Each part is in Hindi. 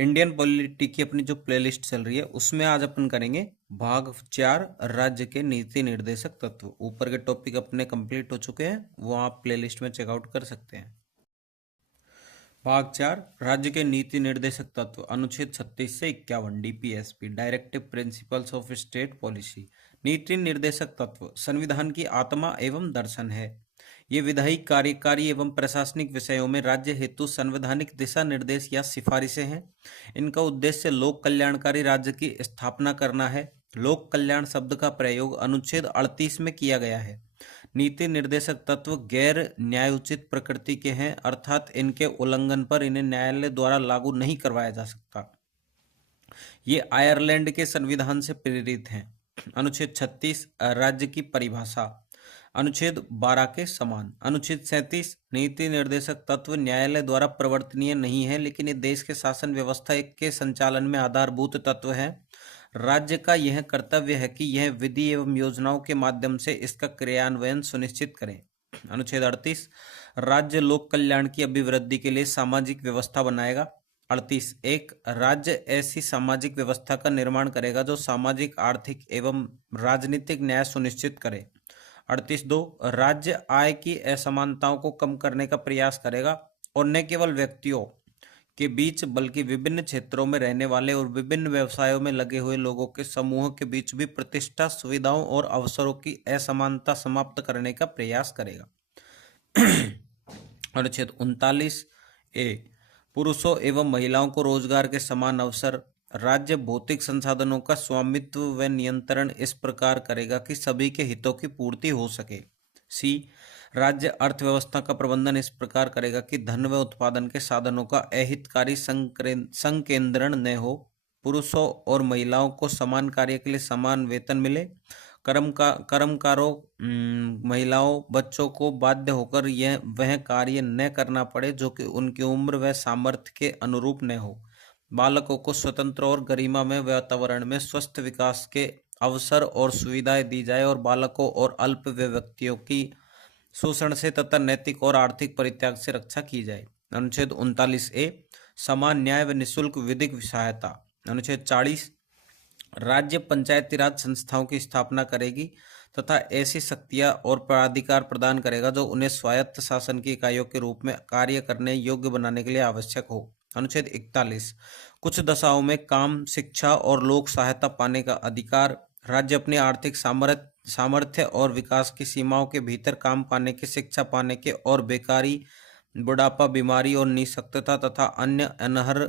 इंडियन पॉलिटी की अपनी जो प्लेलिस्ट चल रही है उसमें आज अपन करेंगे भाग 4 राज्य के नीति निर्देशक तत्व। ऊपर के टॉपिक अपने कंप्लीट हो चुके हैं, वो आप प्लेलिस्ट में चेकआउट कर सकते हैं। भाग 4 राज्य के नीति निर्देशक तत्व, अनुच्छेद 36 से 51 DPSP directive principles of state policy. नीति निर्देशक तत्व संविधान की आत्मा एवं दर्शन है। ये विधायी, कार्यकारी एवं प्रशासनिक विषयों में राज्य हेतु संवैधानिक दिशा निर्देश या सिफारिशें हैं। इनका उद्देश्य लोक कल्याणकारी राज्य की स्थापना करना है। लोक कल्याण शब्द का प्रयोग अनुच्छेद 38 में किया गया है। नीति निर्देशक तत्व गैर न्यायोचित प्रकृति के हैं, अर्थात इनके उल्लंघन पर इन्हें न्यायालय द्वारा लागू नहीं करवाया जा सकता। ये आयरलैंड के संविधान से प्रेरित हैं। अनुच्छेद 36 राज्य की परिभाषा, अनुच्छेद 12 के समान। अनुच्छेद 37 नीति निर्देशक तत्व न्यायालय द्वारा प्रवर्तनीय नहीं है, लेकिन ये देश के शासन व्यवस्था के संचालन में आधारभूत तत्व है। राज्य का यह कर्तव्य है कि यह विधि एवं योजनाओं के माध्यम से इसका क्रियान्वयन सुनिश्चित करें। अनुच्छेद 38 राज्य लोक कल्याण की अभिवृद्धि के लिए सामाजिक व्यवस्था बनाएगा। 38(1) राज्य ऐसी सामाजिक व्यवस्था का निर्माण करेगा जो सामाजिक, आर्थिक एवं राजनीतिक न्याय सुनिश्चित करे। 38(2) राज्य आय की असमानताओं को कम करने का प्रयास करेगा और न केवल व्यक्तियों के बीच बल्कि विभिन्न क्षेत्रों में रहने वाले और विभिन्न व्यवसायों में लगे हुए लोगों के समूह के बीच भी प्रतिष्ठा, सुविधाओं और अवसरों की असमानता समाप्त करने का प्रयास करेगा। अनुच्छेद 39(a) पुरुषों एवं महिलाओं को रोजगार के समान अवसर। राज्य भौतिक संसाधनों का स्वामित्व व नियंत्रण इस प्रकार करेगा कि सभी के हितों की पूर्ति हो सके। सी राज्य अर्थव्यवस्था का प्रबंधन इस प्रकार करेगा कि धन व उत्पादन के साधनों का अहितकारी संकेंद्रण न हो। पुरुषों और महिलाओं को समान कार्य के लिए समान वेतन मिले। कर्मकारों महिलाओं बच्चों को बाध्य होकर वह कार्य न करना पड़े जो कि उनकी उम्र व सामर्थ्य के अनुरूप न हो। बालकों को स्वतंत्र और गरिमामय वातावरण में स्वस्थ विकास के अवसर और सुविधाएं दी जाए और बालकों और अल्प व्यक्तियों की शोषण से तथा नैतिक और आर्थिक परित्याग से रक्षा की जाए। अनुच्छेद 39(a) समान न्याय व निःशुल्क विधिक सहायता। अनुच्छेद 40 राज्य पंचायती राज संस्थाओं की स्थापना करेगी तथा ऐसी शक्तियां और प्राधिकार प्रदान करेगा जो उन्हें स्वायत्त शासन की इकाइयों के रूप में कार्य करने योग्य बनाने के लिए आवश्यक हो। अनुच्छेद 41 कुछ दशाओं में काम, शिक्षा और लोक सहायता पाने का अधिकार। राज्य अपनी आर्थिक सामर्थ्य और विकास की सीमाओं के भीतर काम पाने के, शिक्षा पाने के और बेकारी, बुढ़ापा, बीमारी और निःशक्तता तथा अन्य अनहर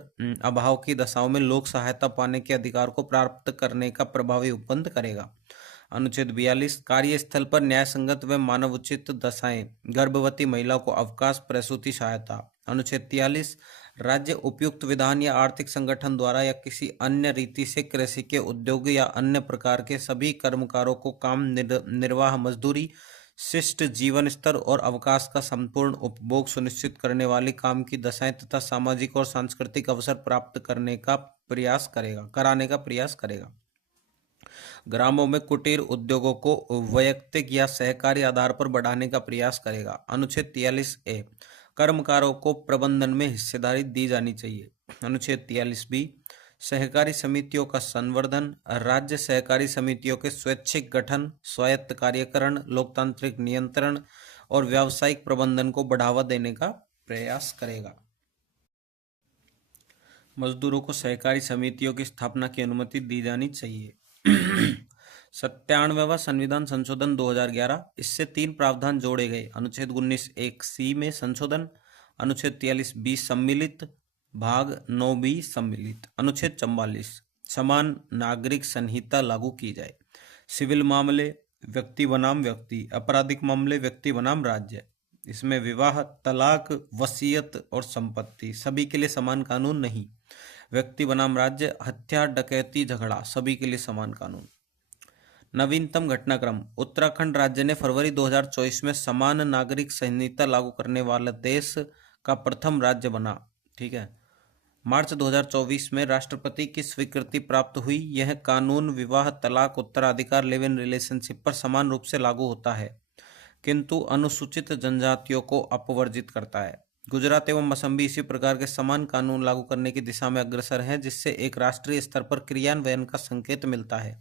अभाव की दशाओं में लोक सहायता पाने के अधिकार को प्राप्त करने का प्रभावी उपबंध करेगा। अनुच्छेद 42 कार्यस्थल पर न्यायसंगत व मानवोचित दशाएं, गर्भवती महिलाओं को अवकाश, प्रसूति सहायता। अनुच्छेद 43 राज्य उपयुक्त विधान या आर्थिक संगठन द्वारा या किसी अन्य रीति से कृषि के, उद्योग या अन्य प्रकार के सभी कर्मकारों को काम निर्वाह, मजदूरी, शिष्ट जीवन स्तर और अवकाश का संपूर्ण उपभोग सुनिश्चित करने वाली काम की दशाएं तथा सामाजिक और सांस्कृतिक अवसर प्राप्त कराने का प्रयास करेगा। ग्रामों में कुटीर उद्योगों को वैयक्तिक या सहकारी आधार पर बढ़ाने का प्रयास करेगा। अनुच्छेद 43(a) कर्मकारों को प्रबंधन में हिस्सेदारी दी जानी चाहिए। अनुच्छेद 43(b) सहकारी समितियों का संवर्धन। राज्य सहकारी समितियों के स्वैच्छिक गठन, स्वायत्त कार्यकरण, लोकतांत्रिक नियंत्रण और व्यावसायिक प्रबंधन को बढ़ावा देने का प्रयास करेगा। मजदूरों को सहकारी समितियों की स्थापना की अनुमति दी जानी चाहिए। 97वां संविधान संशोधन 2011, इससे 3 प्रावधान जोड़े गए। अनुच्छेद 19(1) में संशोधन। अनुच्छेद 43(b) सम्मिलित। भाग 9(b) सम्मिलित। अनुच्छेद 44 समान नागरिक संहिता लागू की जाए। सिविल मामले व्यक्ति बनाम व्यक्ति, आपराधिक मामले व्यक्ति बनाम राज्य। इसमें विवाह, तलाक, वसीयत और संपत्ति सभी के लिए समान कानून नहीं। व्यक्ति बनाम राज्य, हत्या, डकैती, झगड़ा सभी के लिए समान कानून। नवीनतम घटनाक्रम, उत्तराखंड राज्य ने फरवरी 2024 में समान नागरिक संहिता लागू करने वाला देश का प्रथम राज्य बना। ठीक है। मार्च 2024 में राष्ट्रपति की स्वीकृति प्राप्त हुई। यह कानून विवाह, तलाक, उत्तराधिकार, लिव इन रिलेशनशिप पर समान रूप से लागू होता है, किंतु अनुसूचित जनजातियों को अपवर्जित करता है। गुजरात एवं असम भी इसी प्रकार के समान कानून लागू करने की दिशा में अग्रसर हैं, जिससे एक राष्ट्रीय स्तर पर क्रियान्वयन का संकेत मिलता है।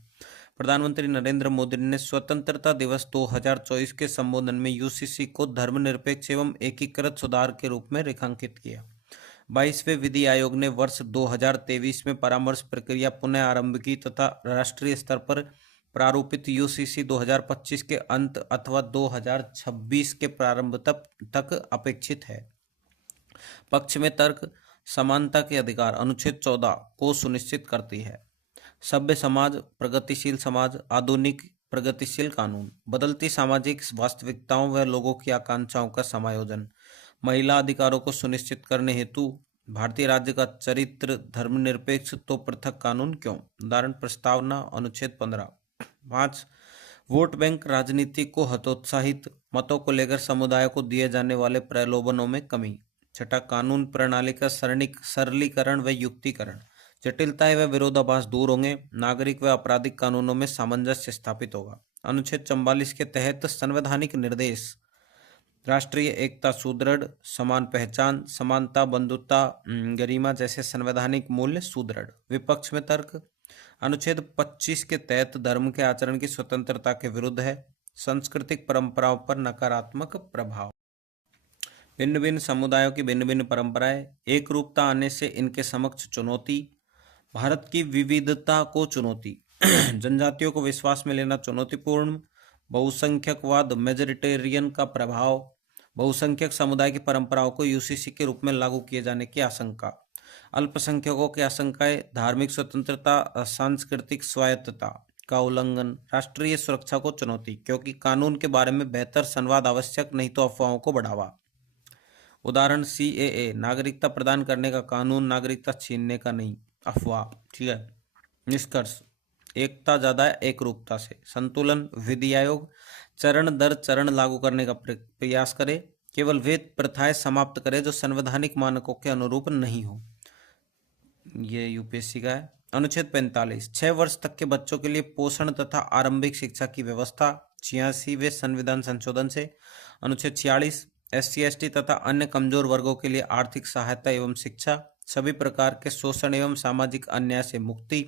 प्रधानमंत्री नरेंद्र मोदी ने स्वतंत्रता दिवस 2024 के संबोधन में यूसीसी को धर्मनिरपेक्ष एवं एकीकृत सुधार के रूप में रेखांकित किया। 22वें विधि आयोग ने वर्ष 2023 में परामर्श प्रक्रिया पुनः आरंभ की तथा राष्ट्रीय स्तर पर प्रारूपित यूसीसी 2025 के अंत अथवा 2026 के प्रारंभ तक अपेक्षित है। पक्ष में तर्क समानता के अधिकार अनुच्छेद 14 को सुनिश्चित करती है। सभ्य समाज, प्रगतिशील समाज, आधुनिक प्रगतिशील कानून, बदलती सामाजिक वास्तविकताओं व लोगों की आकांक्षाओं का समायोजन, महिला अधिकारों को सुनिश्चित करने हेतु भारतीय राज्य का चरित्र, धर्मनिरपेक्ष तो पृथक कानून क्यों? उदाहरण प्रस्तावना अनुच्छेद 15। 5 वोट बैंक राजनीति को हतोत्साहित, मतों को लेकर समुदाय को दिए जाने वाले प्रलोभनों में कमी। 6 कानून प्रणाली का सरलीकरण व युक्तिकरण, जटिलताएं व विरोधाभास दूर होंगे, नागरिक व आपराधिक कानूनों में सामंजस्य स्थापित होगा। अनुच्छेद 44 के तहत संवैधानिक निर्देश राष्ट्रीय एकता सुदृढ़, समान पहचान, समानता, बंधुता, गरिमा जैसे संवैधानिक मूल्य सुदृढ़। विपक्ष में तर्क अनुच्छेद 25 के तहत धर्म के आचरण की स्वतंत्रता के विरुद्ध है। सांस्कृतिक परंपराओं पर नकारात्मक प्रभाव, भिन्न भिन्न समुदायों की भिन्न भिन्न परंपराएं, एक रूपता आने से इनके समक्ष चुनौती, भारत की विविधता को चुनौती, जनजातियों को विश्वास में लेना चुनौतीपूर्ण, बहुसंख्यकवाद मेजोरिटेरियन का प्रभाव, बहुसंख्यक समुदाय की परंपराओं को यूसीसी के रूप में लागू किए जाने की आशंका, अल्पसंख्यकों की आशंकाएं, धार्मिक स्वतंत्रता, सांस्कृतिक स्वायत्तता का उल्लंघन, राष्ट्रीय सुरक्षा को चुनौती, क्योंकि कानून के बारे में बेहतर संवाद आवश्यक, नहीं तो अफवाहों को बढ़ावा। उदाहरण CAA, नागरिकता प्रदान करने का कानून, नागरिकता छीनने का नहीं, अफवाह। ठीक है। निष्कर्ष, एकता ज्यादा है एक रूपता से। संतुलन, विधि आयोग चरण दर चरण लागू करने का प्रयास करे, केवल वे प्रथाएं समाप्त करे जो संवैधानिक मानकों के अनुरूप नहीं हो। ये यूपीएससी का है। अनुच्छेद 45, 6 वर्ष तक के बच्चों के लिए पोषण तथा आरंभिक शिक्षा की व्यवस्था 86वें संविधान संशोधन से। अनुच्छेद 46, SC/ST तथा अन्य कमजोर वर्गों के लिए आर्थिक सहायता एवं शिक्षा, सभी प्रकार के शोषण एवं सामाजिक अन्याय से मुक्ति।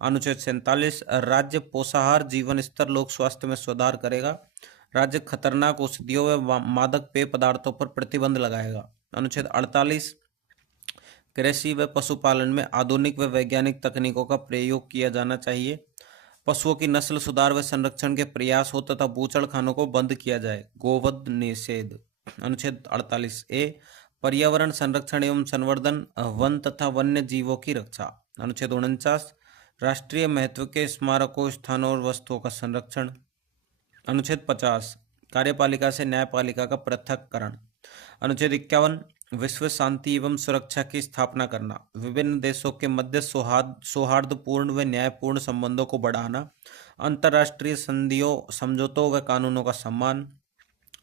अनुच्छेद 47, राज्य पोषाहार, जीवन स्तर, लोक स्वास्थ्य में सुधार करेगा। राज्य खतरनाक औषधियों व मादक पेय पदार्थों पर प्रतिबंध लगाएगा। अनुच्छेद 48, कृषि व पशुपालन में आधुनिक व वैज्ञानिक तकनीकों का प्रयोग किया जाना चाहिए। पशुओं की नस्ल सुधार व संरक्षण के प्रयास हो तथा बूचड़खानों को बंद किया जाए। गोवध निषेध। अनुच्छेद 48A, पर्यावरण संरक्षण एवं संवर्धन, वन तथा वन्य जीवों की रक्षा। अनुच्छेद 49, राष्ट्रीय महत्व के स्मारकों, स्थानों और वस्तुओं का संरक्षण। अनुच्छेद 50, कार्यपालिका से न्यायपालिका का पृथक्करण। अनुच्छेद 51, विश्व शांति एवं सुरक्षा की स्थापना करना, विभिन्न देशों के मध्य सौहार्दपूर्ण व न्यायपूर्ण संबंधों को बढ़ाना, अंतर्राष्ट्रीय संधियों, समझौतों व कानूनों का सम्मान,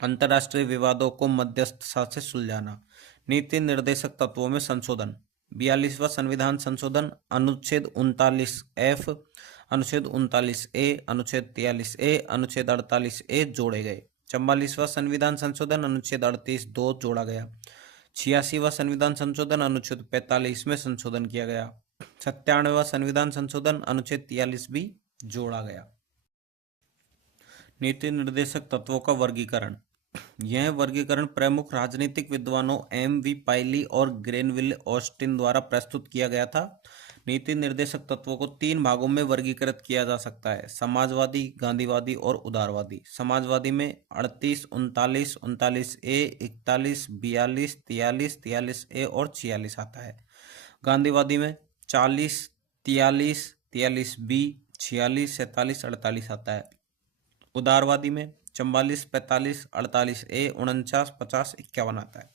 अंतर्राष्ट्रीय विवादों को मध्यस्थता से सुलझाना। नीति निर्देशक तत्वों में संशोधन, 42वां संविधान संशोधन, अनुच्छेद 39F, अनुच्छेद 39A, अनुच्छेद 43A, अनुच्छेद 48A जोड़े गए। 44वां संविधान संशोधन, अनुच्छेद 38(2) जोड़ा गया। 86वां संविधान संशोधन, अनुच्छेद 45 में संशोधन किया गया। 97वां संविधान संशोधन, अनुच्छेद 43B जोड़ा गया। नीति निर्देशक तत्वों का वर्गीकरण। यह वर्गीकरण प्रमुख राजनीतिक विद्वानों M.V. पाइली और ग्रेनविल ऑस्टिन द्वारा प्रस्तुत किया गया था। नीति निर्देशक तत्वों को 3 भागों में वर्गीकृत किया जा सकता है: समाजवादी, गांधीवादी और उदारवादी। समाजवादी में 38, 39, 39A, 41, 42, 43, 43A और 46 आता है। गांधीवादी में 40, 43, 43B, 46, 47, 48 आता है। उदारवादी में 44, 45, 48A, 49, 50, 51 आता है।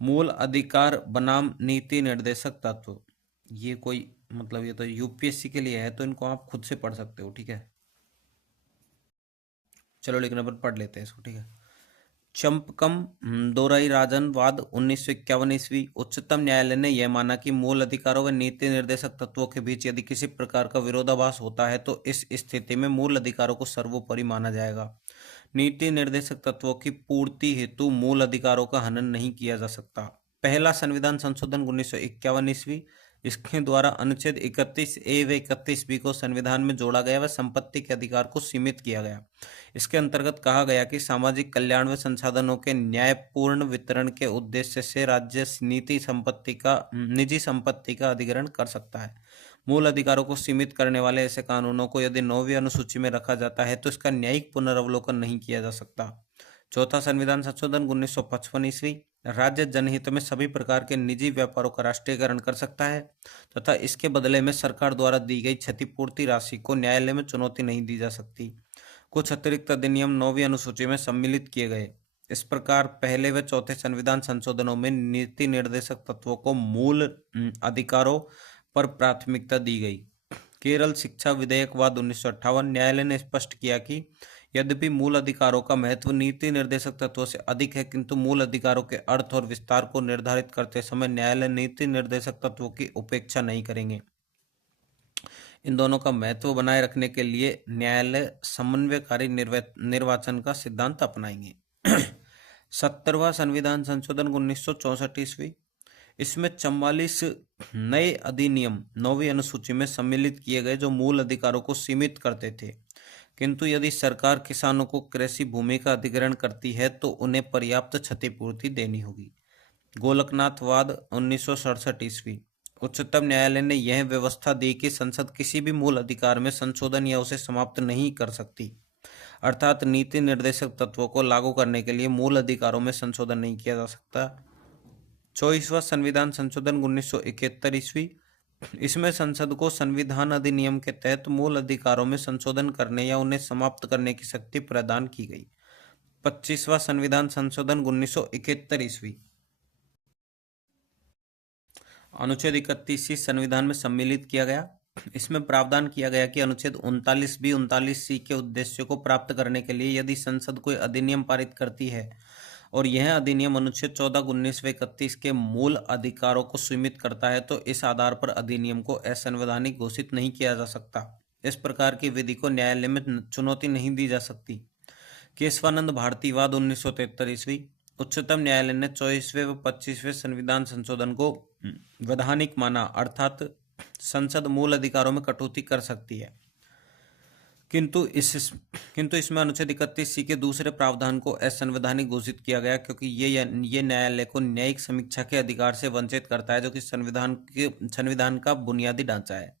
मूल अधिकार बनाम नीति निर्देशक तत्व, ये कोई मतलब ये तो यूपीएससी के लिए है, तो इनको आप खुद से पढ़ सकते हो। ठीक है, चलो लेकिन अपन पढ़ लेते हैं इसको। ठीक है। चंपकम दोराई राजनवाद 1951 ईस्वी। उच्चतम न्यायालय ने यह माना कि मूल अधिकारों व नीति निर्देशक तत्वों के बीच यदि किसी प्रकार का विरोधाभास होता है तो इस स्थिति में मूल अधिकारों को सर्वोपरि माना जाएगा। नीति निर्देशक तत्वों की पूर्ति हेतु मूल अधिकारों का हनन नहीं किया जा सकता। पहला संविधान संशोधन 1951 ईस्वी, इसके द्वारा अनुच्छेद 31A व 31B को संविधान में जोड़ा गया व संपत्ति के अधिकार को सीमित किया गया। इसके अंतर्गत कहा गया कि सामाजिक कल्याण व संसाधनों के न्यायपूर्ण वितरण के उद्देश्य से राज्य निजी संपत्ति का अधिग्रहण कर सकता है। मूल अधिकारों को सीमित करने वाले ऐसे कानूनों को यदि 9वीं अनुसूची में रखा जाता है तो इसका न्यायिक पुनर्वलोकन नहीं किया जा सकता। चौथा संविधान संशोधन 1955 ईस्वी, राज्य जनहित में सभी प्रकार के निजी व्यापारों का राष्ट्रीयकरण कर सकता है तथा इसके बदले में सरकार द्वारा दी गई क्षतिपूर्ति राशि को न्यायालय में चुनौती नहीं दी जा सकती। कुछ अतिरिक्त अधिनियम 9वीं अनुसूची में सम्मिलित किए गए। इस प्रकार पहले व चौथे संविधान संशोधनों में नीति निर्देशक तत्वों को मूल अधिकारों पर प्राथमिकता दी गई। केरल शिक्षा विधेयकवाद 1958, न्यायालय ने स्पष्ट किया कि यद्यपि मूल अधिकारों का महत्व नीति निर्देशक तत्वों से अधिक है, किंतु मूल अधिकारों के अर्थ और विस्तार को निर्धारित करते समय न्यायालय नीति निर्देशक तत्वों की उपेक्षा नहीं करेंगे। इन दोनों का महत्व बनाए रखने के लिए न्यायालय समन्वयकारी निर्वाचन का सिद्धांत अपनाएंगे। 70वां संविधान संशोधन 1964 ईस्वी, इसमें 44 नए अधिनियम 9वीं अनुसूची में सम्मिलित किए गए जो मूल अधिकारों को सीमित करते थे, किंतु यदि सरकार किसानों को कृषि भूमि का अधिग्रहण करती है तो उन्हें पर्याप्त क्षतिपूर्ति देनी होगी। गोलकनाथवाद 1967 ईस्वी, उच्चतम न्यायालय ने यह व्यवस्था दी कि संसद किसी भी मूल अधिकार में संशोधन या उसे समाप्त नहीं कर सकती, अर्थात नीति निर्देशक तत्वों को लागू करने के लिए मूल अधिकारों में संशोधन नहीं किया जा सकता। 24वां संविधान संशोधन 1971 ईस्वी, इसमें संसद को संविधान अधिनियम के तहत मूल अधिकारों में संशोधन करने या उन्हें समाप्त करने की शक्ति प्रदान की गई। 25वां संविधान संशोधन 1971 ईस्वी, अनुच्छेद 31 संविधान में सम्मिलित किया गया। इसमें प्रावधान किया गया कि अनुच्छेद 39B 39C के उद्देश्यों को प्राप्त करने के लिए यदि संसद कोई अधिनियम पारित करती है और यह अधिनियम अनुच्छेद 14, 19 व 31 के मूल अधिकारों को सीमित करता है तो इस आधार पर अधिनियम को असंवैधानिक घोषित नहीं किया जा सकता। इस प्रकार की विधि को न्यायालय में चुनौती नहीं दी जा सकती। केशवानंद भारतीवाद 1973 ईस्वी, उच्चतम न्यायालय ने 24वें व 25वें संविधान संशोधन को वैधानिक माना, अर्थात संसद मूल अधिकारों में कटौती कर सकती है, किंतु इसमें अनुच्छेद 31C के दूसरे प्रावधान को असंवैधानिक घोषित किया गया क्योंकि ये न्यायालय को न्यायिक समीक्षा के अधिकार से वंचित करता है जो कि संविधान का बुनियादी ढांचा है।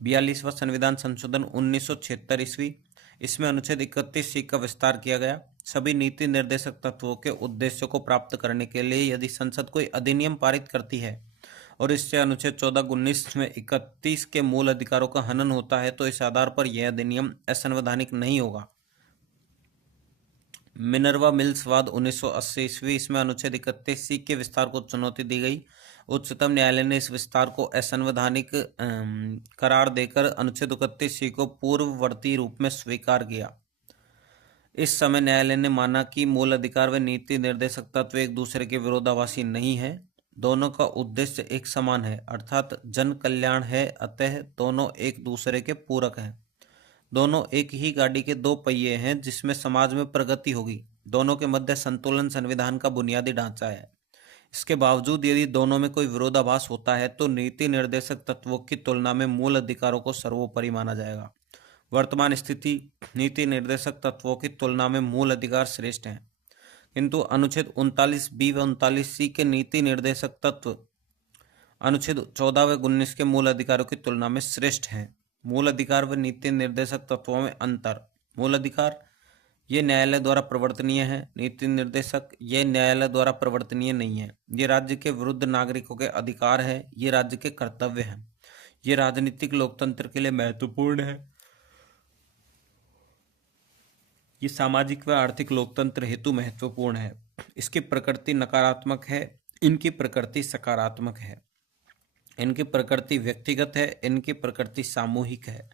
42वां संविधान संशोधन 1976 ईस्वी, इसमें अनुच्छेद 31C का विस्तार किया गया। सभी नीति निर्देशक तत्वों के उद्देश्यों को प्राप्त करने के लिए यदि संसद कोई अधिनियम पारित करती है और इससे अनुच्छेद 14, 19 में 31 के मूल अधिकारों का हनन होता है तो इस आधार पर यह अधिनियम असंवैधानिक नहीं होगा। मिनर्वा मिल्स वाद 1980 ईस्वी, इसमें अनुच्छेद 31C के विस्तार को चुनौती दी गई। उच्चतम न्यायालय ने इस विस्तार को असंवैधानिक करार देकर अनुच्छेद 31C को पूर्ववर्ती रूप में स्वीकार किया। इस समय न्यायालय ने माना कि मूल अधिकार व नीति निर्देशक तत्व एक दूसरे के विरोधाभासी नहीं है, दोनों का उद्देश्य एक समान है, अर्थात जन कल्याण है, अतः दोनों एक दूसरे के पूरक हैं। दोनों एक ही गाड़ी के दो पहिए हैं जिसमें समाज में प्रगति होगी। दोनों के मध्य संतुलन संविधान का बुनियादी ढांचा है। इसके बावजूद यदि दोनों में कोई विरोधाभास होता है तो नीति निर्देशक तत्वों की तुलना में मूल अधिकारों को सर्वोपरि माना जाएगा। वर्तमान स्थिति नीति निर्देशक तत्वों की तुलना में मूल अधिकार श्रेष्ठ हैं, किंतु अनुच्छेद 39B व 39C के नीति निर्देशक तत्व अनुच्छेद 14 व 19 के मूल अधिकारों की तुलना में श्रेष्ठ हैं। मूल अधिकार व नीति निर्देशक तत्वों में अंतर। मूल अधिकार ये न्यायालय द्वारा प्रवर्तनीय है, नीति निर्देशक ये न्यायालय द्वारा प्रवर्तनीय नहीं है। ये राज्य के विरुद्ध नागरिकों के अधिकार है, ये राज्य के कर्तव्य हैं। ये राजनीतिक लोकतंत्र के लिए महत्वपूर्ण है। ये सामाजिक व आर्थिक लोकतंत्र हेतु महत्वपूर्ण है। इसकी प्रकृति नकारात्मक है, इनकी प्रकृति सकारात्मक है। इनकी प्रकृति व्यक्तिगत है, इनकी प्रकृति सामूहिक है।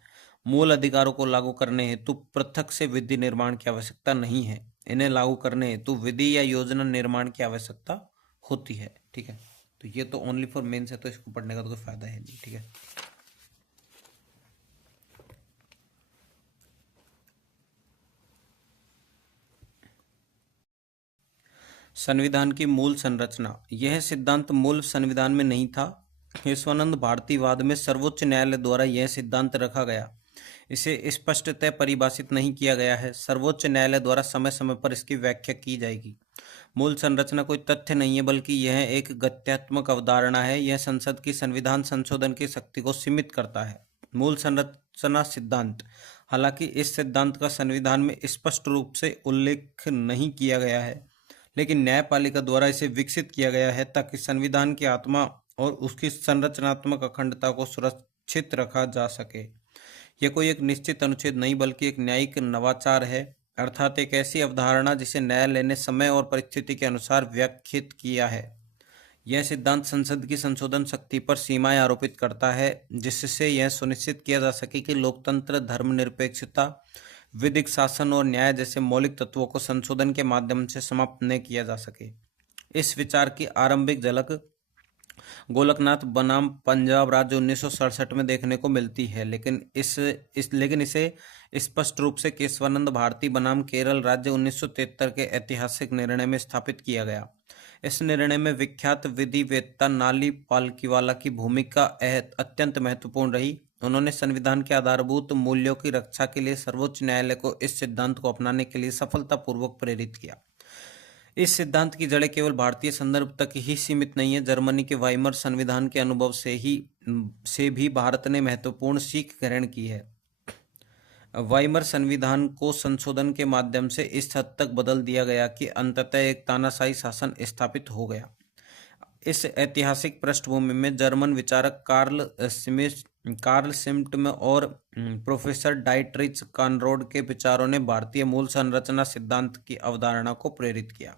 मूल अधिकारों को लागू करने हेतु पृथक से विधि निर्माण की आवश्यकता नहीं है। इन्हें लागू करने हेतु विधि या योजना निर्माण की आवश्यकता होती है। ठीक है, तो ये तो ओनली फॉर मेंस है, तो इसको पढ़ने का तो कोई फायदा है नहीं। ठीक है, संविधान की मूल संरचना। यह सिद्धांत मूल संविधान में नहीं था। केशवानंद भारतीवाद में सर्वोच्च न्यायालय द्वारा यह सिद्धांत रखा गया। इसे स्पष्टतः परिभाषित नहीं किया गया है। सर्वोच्च न्यायालय द्वारा समय समय पर इसकी व्याख्या की जाएगी। मूल संरचना कोई तथ्य नहीं है, बल्कि यह एक गत्यात्मक अवधारणा है। यह संसद की संविधान संशोधन की शक्ति को सीमित करता है। मूल संरचना सिद्धांत। हालांकि इस सिद्धांत का संविधान में स्पष्ट रूप से उल्लेख नहीं किया गया है, लेकिन न्यायपालिका द्वारा इसे विकसित किया गया है ताकि संविधान की आत्मा और उसकी संरचनात्मक अखंडता को सुरक्षित रखा जा सके। यह कोई एक निश्चित अनुच्छेद नहीं, बल्कि एक न्यायिक नवाचार है, अर्थात एक ऐसी अवधारणा जिसे न्यायालय ने समय और परिस्थिति के अनुसार व्याख्यायित किया है। यह सिद्धांत संसद की संशोधन शक्ति पर सीमाएं आरोपित करता है, जिससे यह सुनिश्चित किया जा सके कि लोकतंत्र, धर्मनिरपेक्षता, विधिक शासन और न्याय जैसे मौलिक तत्वों को संशोधन के माध्यम से समाप्त न किया जा सके। इस विचार की आरंभिक झलक गोलकनाथ बनाम पंजाब राज्य 1967 में देखने को मिलती है, लेकिन इसे स्पष्ट रूप से केशवानंद भारती बनाम केरल राज्य 1973 के ऐतिहासिक निर्णय में स्थापित किया गया। इस निर्णय में विख्यात विधिवेत्ता नाली पालकीवाला की भूमिका अत्यंत महत्वपूर्ण रही। उन्होंने संविधान के आधारभूत मूल्यों की रक्षा के लिए सर्वोच्च न्यायालय को इस सिद्धांत को अपनाने के लिए सफलतापूर्वक प्रेरित किया। इस सिद्धांत की जड़ें केवल भारतीय संदर्भ तक ही सीमित नहीं है। जर्मनी के वाइमर संविधान के अनुभव से भी भारत ने महत्वपूर्ण सीख ग्रहण की है। वाइमर संविधान को संशोधन के माध्यम से इस हद तक बदल दिया गया कि अंततः एक तानाशाही शासन स्थापित हो गया। इस ऐतिहासिक पृष्ठभूमि में जर्मन विचारक कार्ल शिमिट और प्रोफेसर डाइटरिच कॉनराड के विचारों ने भारतीय मूल संरचना सिद्धांत की अवधारणा को प्रेरित किया।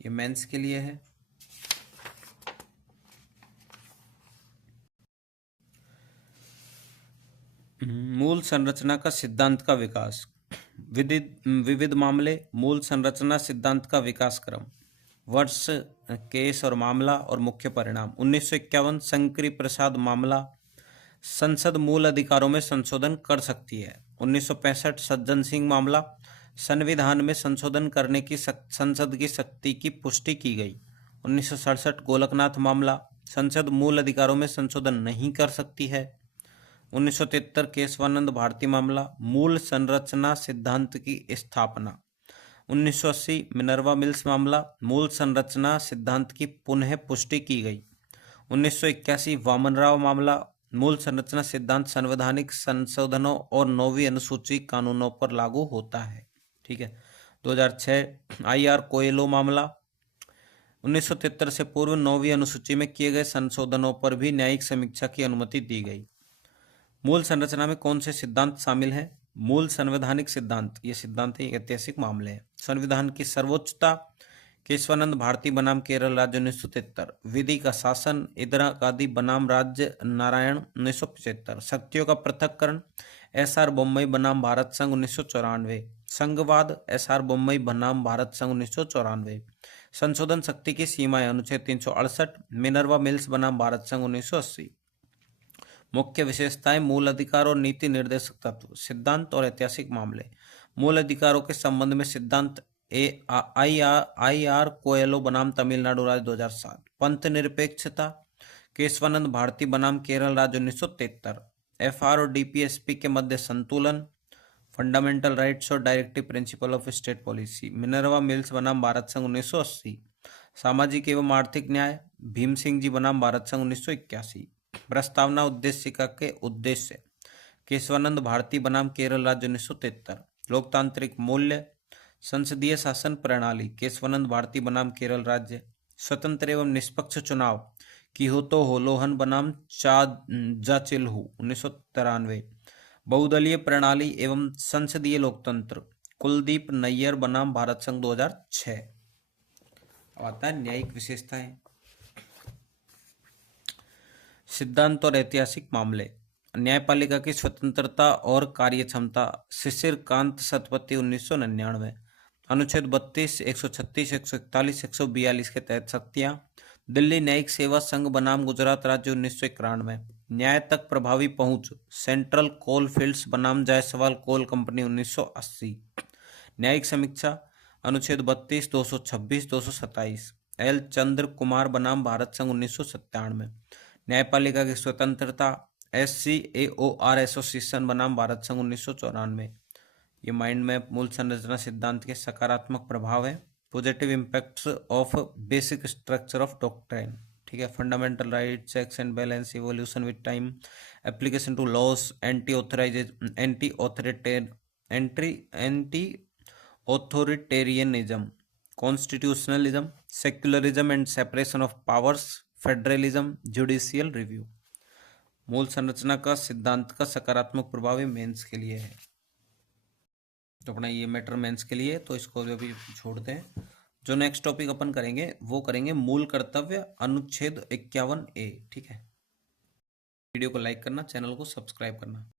ये मेंस के लिए है। मूल संरचना का सिद्धांत का विकास। विविध मामले। मूल संरचना सिद्धांत का विकास क्रम। वर्ष, केस और मामला और मुख्य परिणाम। 1951 शंकरी प्रसाद मामला। संसद मूल अधिकारों में संशोधन कर सकती है। 1965 सज्जन सिंह मामला। संविधान में संशोधन करने की संसद की शक्ति की पुष्टि की गई। 1967 गोलकनाथ मामला। संसद मूल अधिकारों में संशोधन नहीं कर सकती है। 1973 केशवानंद भारती मामला। मूल संरचना सिद्धांत की स्थापना। 1980 मिनर्वा मिल्स मामला। मूल संरचना सिद्धांत की पुनः पुष्टि की गई। 1981 वामनराव मामला। मूल संरचना सिद्धांत संवैधानिक संशोधनों और 9वीं अनुसूची कानूनों पर लागू होता है। ठीक है। 2006 IR कोयलो मामला। 1973 से पूर्व 9वीं अनुसूची में किए गए संशोधनों पर भी न्यायिक समीक्षा की अनुमति दी गई। मूल संरचना में कौन से सिद्धांत शामिल हैं? मूल संवैधानिक सिद्धांत। ये सिद्धांत एक ऐतिहासिक मामले है। संविधान की सर्वोच्चता। केशवानंद भारती बनाम केरल राज्य 1973। विधि का शासन। इंदिरा गांधी बनाम राज्य नारायण 1975। शक्तियों का पृथक्करण। SR बोम्मई बनाम भारत संघ 1994। संघवाद। SR बोम्मई बनाम भारत संघ 1994। संशोधन शक्ति की सीमाएं। अनुच्छेद 368। मिनर्वा मिल्स बनाम भारत संघ 1980। मुख्य विशेषताएं। मूल अधिकार और नीति निर्देशक तत्व। सिद्धांत और ऐतिहासिक मामले। मूल अधिकारों के संबंध में सिद्धांत IR कोयलो बनाम तमिलनाडु राज्य 2007। पंथ निरपेक्षता। केशवानंद भारती बनाम केरल राज्य 1973। FR और DPSP के मध्य संतुलन। फंडामेंटल राइट्स और directive principle of state policy. Minerva mills बनाम भारत संघ 1980। सामाजिक एवं आर्थिक न्याय। भीम सिंह जी बनाम भारत संघ 1981। प्रस्तावना उद्देशिका के उद्देश्य। केशवानंद भारती बनाम केरल राज्य 1973। लोकतांत्रिक मूल्य। संसदीय शासन प्रणाली। केशवानंद भारती बनाम केरल राज्य। स्वतंत्र एवं निष्पक्ष चुनाव। किहोतो होलोहन बनाम जाचिलहू 1993। बहुदलीय प्रणाली एवं संसदीय लोकतंत्र। कुलदीप नैयर बनाम भारत संघ 2006। आता है न्यायिक विशेषताएं। सिद्धांत और ऐतिहासिक मामले। न्यायपालिका की स्वतंत्रता और कार्यक्षमता। शिशिर कांत सतपथी 1999। अनुच्छेद 32, 136, 141, 142 के तहत शक्तियां। दिल्ली न्यायिक सेवा संघ बनाम गुजरात राज्य 1991। न्याय तक प्रभावी पहुंच। सेंट्रल कोल फील्ड्स बनाम जायसवाल कोल कंपनी 1980। न्यायिक समीक्षा। अनुच्छेद 32, 226, 227। एल चंद्र कुमार बनाम भारत संघ 1997। न्यायपालिका की स्वतंत्रता। SCAOR एसोसिएशन बनाम भारत संघ 1994। ये माइंड मैप मूल संरचना सिद्धांत के सकारात्मक प्रभाव है। Positive impacts of basic structure of doctrine, ठीक है। Fundamental right, checks and balance, evolution with time, application to laws, anti authoritarianism, constitutionalism, secularism and separation of powers, federalism, judicial review. मूल संरचना का सिद्धांत का सकारात्मक प्रभाव मेंस के लिए है। तो अपना ये मैटर मेंस के लिए, तो इसको अभी छोड़ते हैं। जो नेक्स्ट टॉपिक अपन करेंगे वो करेंगे मूल कर्तव्य, अनुच्छेद 51A, ठीक है। वीडियो को लाइक करना, चैनल को सब्सक्राइब करना।